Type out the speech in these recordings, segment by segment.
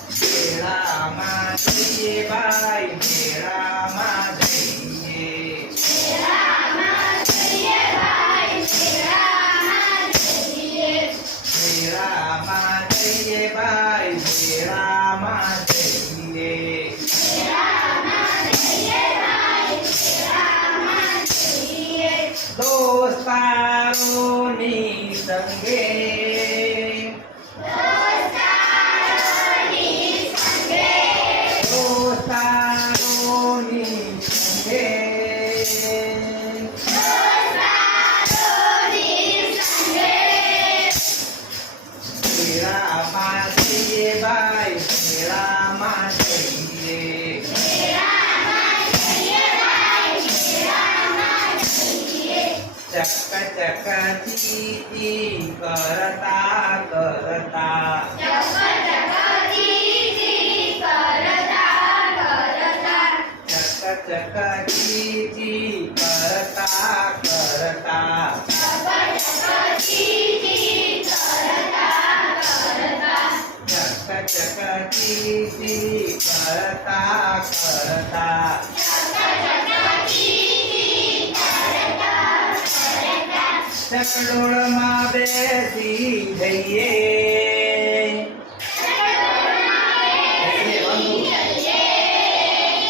મેળામાં જઈએ ભાઈ મેળામાં જઈએ મેળામાં જઈએ ભાઈ મેળામાં જઈએ મેળામાં જઈએ ભાઈ મેળામાં જઈએ મેળામાં જઈએ ભાઈ મેળામાં જઈએ દોસ્તારોની સંગે મેળામાં જઈએ ભાઈ મેળામાં જઈએ ચક ચક ચીચી કરતા કરતા ચક ચક ચીચી કરતા કરતા ચક ચક ચીચી કરતા કરતા ચકડોળમાં બેસી જઈએ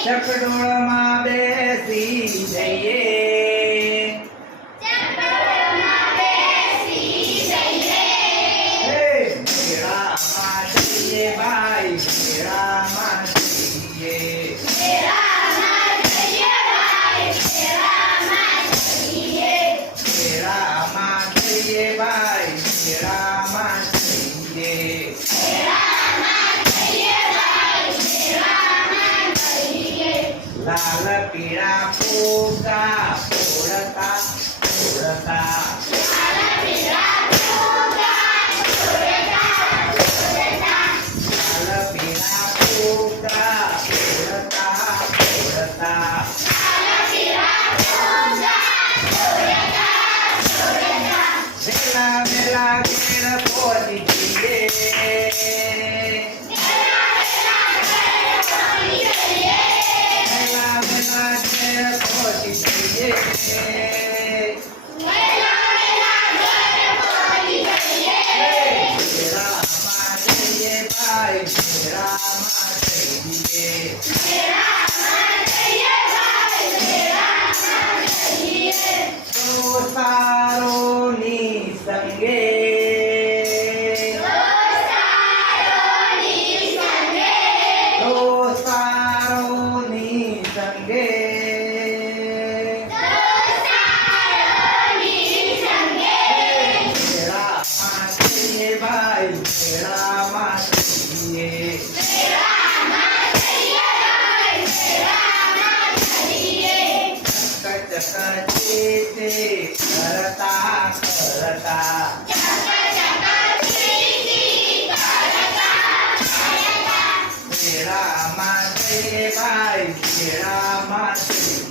ચકડોળમાં બેસી જઈએ મેળામાં જઈએ ભાઈ મેળામાં જઈએ મેળામાં જઈએ ભાઈ મેળામાં જઈએ લાલ પીળા ફુગ્ગા ફોડતા ફોડતા લાલ પીળા ફુગ્ગા ફોડતા ફોડતા વેલા વેલા ઘેર પહોંચી જઈએ વેલા વેલા ઘેર પહોંચી જઈએ મેળામાં જઈએ ભાઈ મેળામાં જઈએ દોસ્તારોની સંગે દોસ્તારોની સંગે મેળામાં જઈએ ભાઈ મેળામાં જઈએ ચક ચક ચીચી કરતા કરતા મેળામાં જઈએ ભાઈ મેળામાં જઈએ